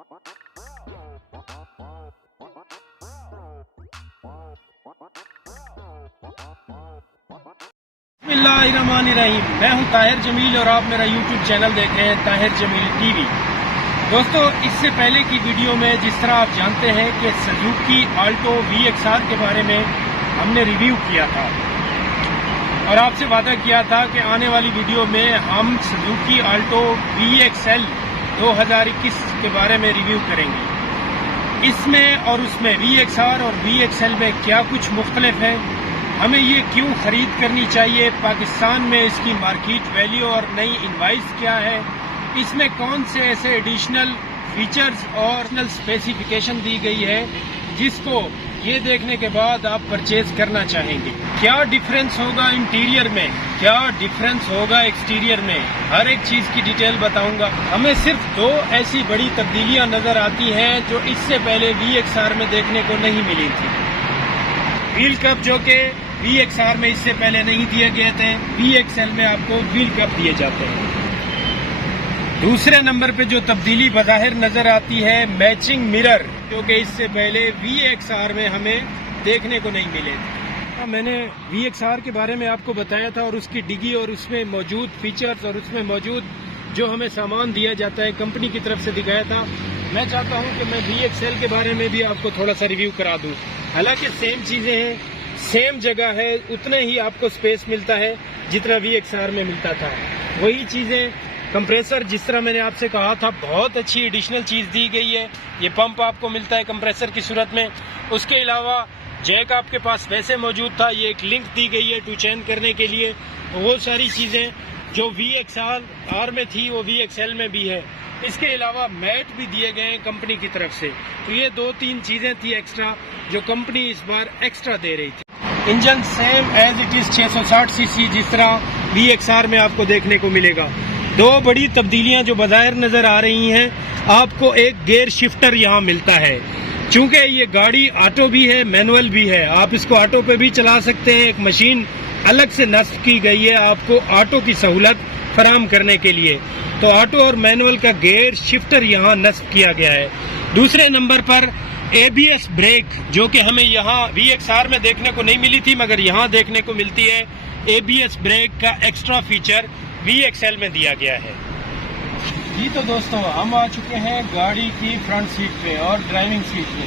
बिस्मिल्लाहिर्रहमानिर्रहीम। मैं हूं ताहिर जमील और आप मेरा यूट्यूब चैनल देख रहे हैं ताहिर जमील टीवी। दोस्तों, इससे पहले की वीडियो में जिस तरह आप जानते हैं कि सुजुकी आल्टो VXR के बारे में हमने रिव्यू किया था और आपसे वादा किया था कि आने वाली वीडियो में हम सुजुकी आल्टो VXL 2021 के बारे में रिव्यू करेंगे। इसमें और उसमें VXR और VXL में क्या कुछ मुख्तलिफ है, हमें ये क्यों खरीद करनी चाहिए, पाकिस्तान में इसकी मार्केट वैल्यू और नई इनवाइस क्या है, इसमें कौन से ऐसे एडिशनल फीचर्स और स्पेसिफिकेशन दी गई है जिसको ये देखने के बाद आप परचेज करना चाहेंगे। क्या डिफरेंस होगा इंटीरियर में, क्या डिफरेंस होगा एक्सटीरियर में, हर एक चीज की डिटेल बताऊंगा। हमें सिर्फ दो ऐसी बड़ी तब्दीलियां नजर आती हैं जो इससे पहले VXR में देखने को नहीं मिली थी। व्हील कप जो कि VXR में इससे पहले नहीं दिए गए थे, VXL में आपको व्हील कप दिए जाते हैं। दूसरे नंबर पे जो तब्दीली बज़ाहिर नजर आती है, मैचिंग मिरर, जो कि इससे पहले VXR में हमें देखने को नहीं मिले थे। मैंने VXR के बारे में आपको बताया था और उसकी डिगी और उसमें मौजूद फीचर्स और उसमें मौजूद जो हमें सामान दिया जाता है कंपनी की तरफ से दिखाया था। मैं चाहता हूं कि मैं VXL के बारे में भी आपको थोड़ा सा रिव्यू करा दूं। हालांकि सेम चीजें हैं, सेम जगह है, उतने ही आपको स्पेस मिलता है जितना VXR में मिलता था। वही चीजें, कंप्रेसर जिस तरह मैंने आपसे कहा था, बहुत अच्छी एडिशनल चीज दी गई है। ये पंप आपको मिलता है कंप्रेसर की सूरत में। उसके अलावा जैक आपके पास वैसे मौजूद था, ये एक लिंक दी गई है टू चेन करने के लिए। वो सारी चीजें जो VXR में थी वो VXL में भी है। इसके अलावा मैट भी दिए गए हैं कंपनी की तरफ से। तो ये दो तीन चीजें थी एक्स्ट्रा जो कंपनी इस बार एक्स्ट्रा दे रही थी। Engine same as it is 660 CC जिस तरह VXR में आपको देखने को मिलेगा। दो बड़ी तब्दीलियां जो बाहर नजर आ रही हैं, आपको एक गियर शिफ्टर यहाँ मिलता है। चूंकि ये गाड़ी ऑटो भी है, मैनुअल भी है, आप इसको ऑटो पे भी चला सकते हैं। एक मशीन अलग से नस्ब की गई है आपको ऑटो की सहूलत फराम करने के लिए। तो ऑटो और मैनुअल का गियर शिफ्टर यहाँ नस्ब किया गया है। दूसरे नंबर पर ABS ब्रेक, जो कि हमें यहाँ VXR में देखने को नहीं मिली थी मगर यहाँ देखने को मिलती है। ABS ब्रेक का एक्स्ट्रा फीचर VXL में दिया गया है। जी तो दोस्तों, हम आ चुके हैं गाड़ी की फ्रंट सीट पे और ड्राइविंग सीट पे।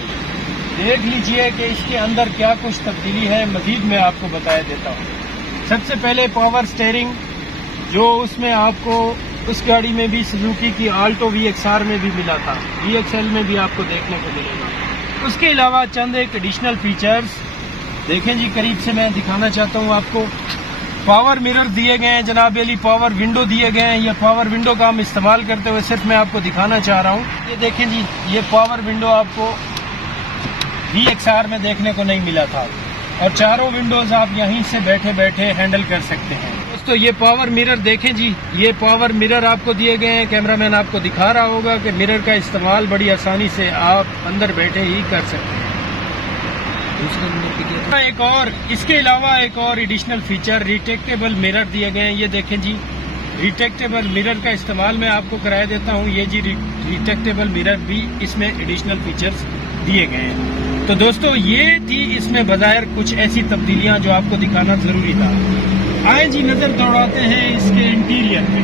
देख लीजिए कि इसके अंदर क्या कुछ तब्दीली है, मजीद मैं आपको बता देता हूँ। सबसे पहले पावर स्टीयरिंग, जो उसमें आपको उस गाड़ी में भी सुजुकी की आल्टो VXR में भी मिला था, VXL में भी आपको देखने को मिलेगा। उसके अलावा चंद एक एडिशनल फीचर्स देखें जी, करीब से मैं दिखाना चाहता हूँ आपको। पावर मिरर दिए गए हैं जनाब अली, पावर विंडो दिए गए हैं। ये पावर विंडो का हम इस्तेमाल करते हुए सिर्फ मैं आपको दिखाना चाह रहा हूँ। ये देखें जी, ये पावर विंडो आपको VXR में देखने को नहीं मिला था और चारों विंडोज आप यहीं से बैठे बैठे हैंडल कर सकते हैं। दोस्तों, ये पावर मिरर देखें जी, ये पावर मिरर आपको दिए गए हैं। कैमरामैन आपको दिखा रहा होगा कि मिरर का इस्तेमाल बड़ी आसानी से आप अंदर बैठे ही कर सकते हैं। एक और इसके अलावा एक और एडिशनल फीचर, रिट्रैक्टेबल मिरर दिए गए हैं। ये देखें जी, रिट्रैक्टेबल मिरर का इस्तेमाल मैं आपको कराया देता हूँ। ये जी रिट्रैक्टेबल मिरर भी इसमें एडिशनल फीचर्स दिए गए हैं। तो दोस्तों, ये थी इसमें बज़ाहिर कुछ ऐसी तब्दीलियां जो आपको दिखाना जरूरी था। आए जी नजर दौड़ाते हैं इसके इंटीरियर पे।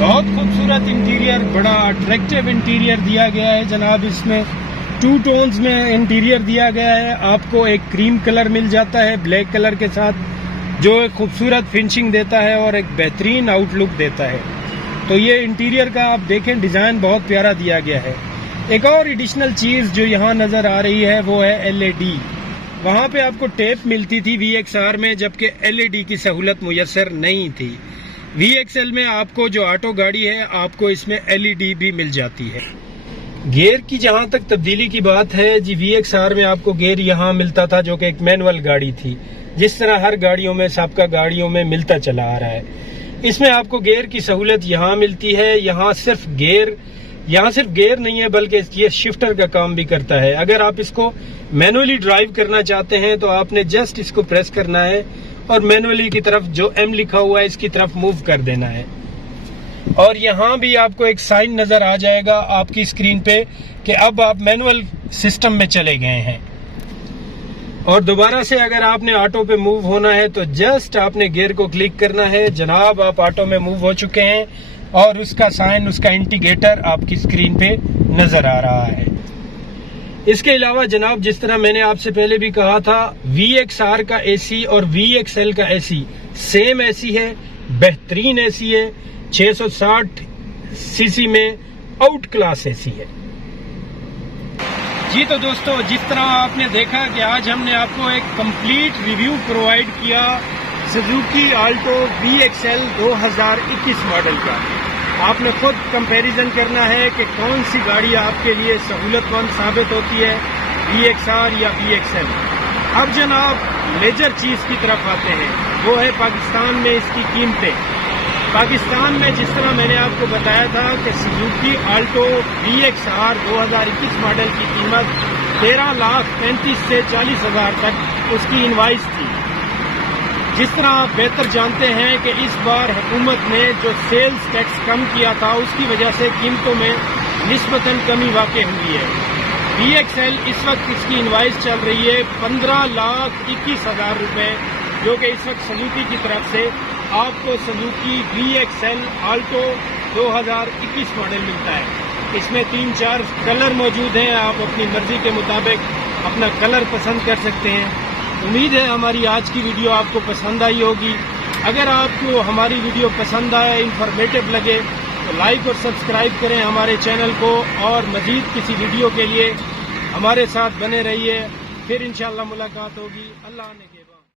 बहुत खूबसूरत इंटीरियर, बड़ा अट्रैक्टिव इंटीरियर दिया गया है जनाब। इसमें 2 टोन्स में इंटीरियर दिया गया है। आपको एक क्रीम कलर मिल जाता है ब्लैक कलर के साथ, जो एक खूबसूरत फिनिशिंग देता है और एक बेहतरीन आउटलुक देता है। तो ये इंटीरियर का आप देखें, डिजाइन बहुत प्यारा दिया गया है। एक और एडिशनल चीज जो यहाँ नजर आ रही है वो है LED। वहां पे आपको टेप मिलती थी VXR में, जबकि LED की सहूलत मुयस्सर नहीं थी। VXL में आपको जो ऑटो गाड़ी है, आपको इसमें LED भी मिल जाती है। गियर की जहां तक तब्दीली की बात है जी, VXR में आपको गियर यहाँ मिलता था जो कि एक मैनुअल गाड़ी थी, जिस तरह हर गाड़ियों में, साबका गाड़ियों में मिलता चला आ रहा है। इसमें आपको गियर की सहूलत यहाँ मिलती है। यहाँ सिर्फ गियर नहीं है बल्कि ये शिफ्टर का काम भी करता है। अगर आप इसको मैनुअली ड्राइव करना चाहते हैं तो आपने जस्ट इसको प्रेस करना है और मैनुअली की तरफ जो M लिखा हुआ है इसकी तरफ मूव कर देना है। اور یہاں بھی آپ کو ایک سائن نظر آ جائے گا آپ کی اسکرین پہ کہ اب آپ مینول سسٹم میں چلے گئے ہیں. اور دوبارہ سے اگر آپ نے آٹو پہ موو ہونا ہے تو جسٹ آپ نے گیئر کو کلک کرنا ہے. جناب آپ آٹو میں موو ہو چکے ہیں اور اس کا سائن، اس کا انڈیکیٹر آپ کی اسکرین پہ نظر آ رہا ہے. اس کے علاوہ جناب جس طرح میں نے آپ سے پہلے بھی کہا تھا، وی ایکس آر کا اے سی اور وی ایکس ایل کا اے سی سیم اے سی ہے، بہترین اے سی ہے، 660 سی سی میں آؤٹ کلاس اے سی ہے. جی تو دوستو، جس طرح آپ نے دیکھا کہ آج ہم نے آپ کو ایک کمپلیٹ ریویو پرووائڈ کیا Suzuki Alto V x L 2021 model کا. آپ نے خود کمپیریزن کرنا ہے کہ کون سی گاڑی آپ کے لیے سہولت مند ثابت ہوتی ہے، وی ایکس آر یا وی ایکس ایل. اب جناب میجر چیز کی طرف آتے ہیں، وہ ہے پاکستان میں اس کی قیمتیں. پاکستان میں جس طرح میں نے آپ کو بتایا تھا کہ Suzuki Alto V X R 2021 model کی قیمت 13,35,000 سے 40,000 تک اس کی انوائس تھی. جس طرح آپ بہتر جانتے ہیں کہ اس بار حکومت نے جو سیلز ٹیکس کم کیا تھا اس کی وجہ سے قیمتوں میں نسبتاً کمی واقع ہوئی ہے. وی ایکس ایل اس وقت اس کی انوائس چل رہی ہے 15,21,000 روپے، جو کہ اس وقت سزوکی کی طرف سے آپ کو سزوکی وی ایکس ایل آلٹو 2021 ماڈل ملتا ہے. اس میں 3-4 کلر موجود ہیں، آپ اپنی مرضی کے مطابق اپنا کلر پسند کر سکتے ہیں. امید ہے ہماری آج کی ویڈیو آپ کو پسند آئی ہوگی. اگر آپ کو ہماری ویڈیو پسند آئے، انفارمیٹو لگے تو لائک اور سبسکرائب کریں ہمارے چینل کو، اور مزید کسی ویڈیو کے لیے ہمارے ساتھ بنے رہیے. پھر انشاءاللہ ملاقات ہوگی. اللہ نے